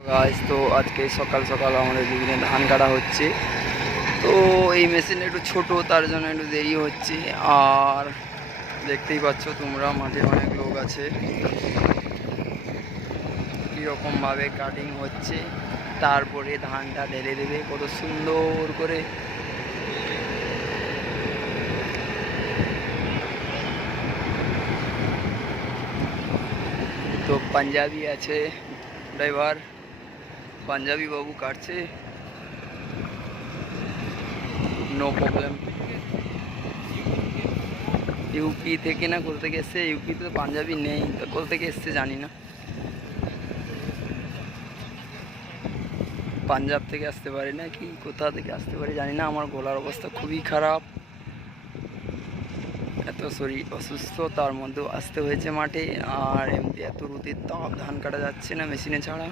Guys, তো আজকে সকাল সকাল আমাদের দুদিনে ধান কাটা হচ্ছে। তো এই মেশিন একটু ছোট, তার জন্য একটু দেরি হচ্ছে। আর দেখতেই পাচ্ছ তোমরা, মাঠে অনেক লোক আছে। কীরকমভাবে কাটিং হচ্ছে, তারপরে ধানটা ঢেলে দেবে কত সুন্দর করে। তো পাঞ্জাবি আছে ড্রাইভার, পাঞ্জাবি বাবু কাটছে, নো প্রবলেম। ইউপি থেকে না কোথা থেকে এসছে, ইউপিতে তো পাঞ্জাবি নেই, তো কোথা থেকে এসছে জানি না। পাঞ্জাব থেকে আসতে পারে না কি কোথা থেকে আসতে পারে জানি না। আমার গলার অবস্থা খুবই খারাপ, এত শরীর অসুস্থ, তার মধ্যেও আসতে হয়েছে মাঠে। আর এমনি এত রোদের তাপ, ধান কাটা যাচ্ছে না মেশিনে ছাড়া।